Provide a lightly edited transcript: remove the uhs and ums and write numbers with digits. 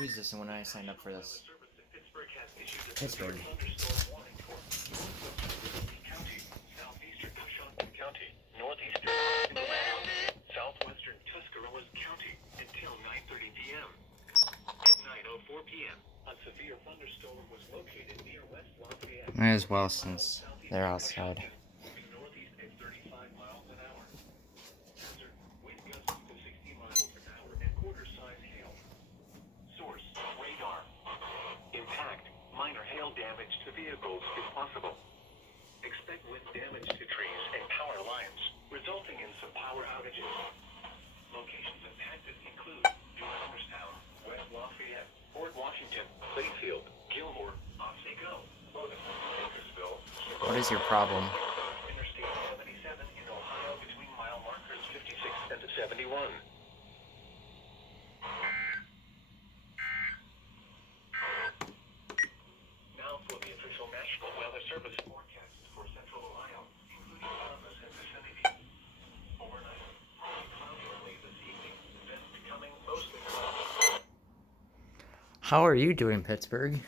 Who's this and when I signed up for this? Pittsburgh. County, northeastern southwestern Tuscarawas County until 9:30 p.m. At 9:04 p.m., a severe thunderstorm was located near West Lafayette. Might as well since they're outside. Moving northeast at 35 miles an hour. Hazard, wind gusts to 60 miles an hour and quarter-size hail. Source, radar. Impact, minor hail damage to vehicles is possible. Expect wind damage to trees and power lines, resulting in some power outages. Locations impacted include New Hamerstown, West Lafayette, Fort Washington, Plainfield, Gilmore, Otsego, Logan, Bakersville. What is your problem? Interstate 77 in Ohio between mile markers 56 and 71. Now for the official National Weather Service forecast for Central Ohio, including Columbus and vicinity. Overnight, cloudy early this evening, then becoming mostly cloudy. How are you doing, Pittsburgh?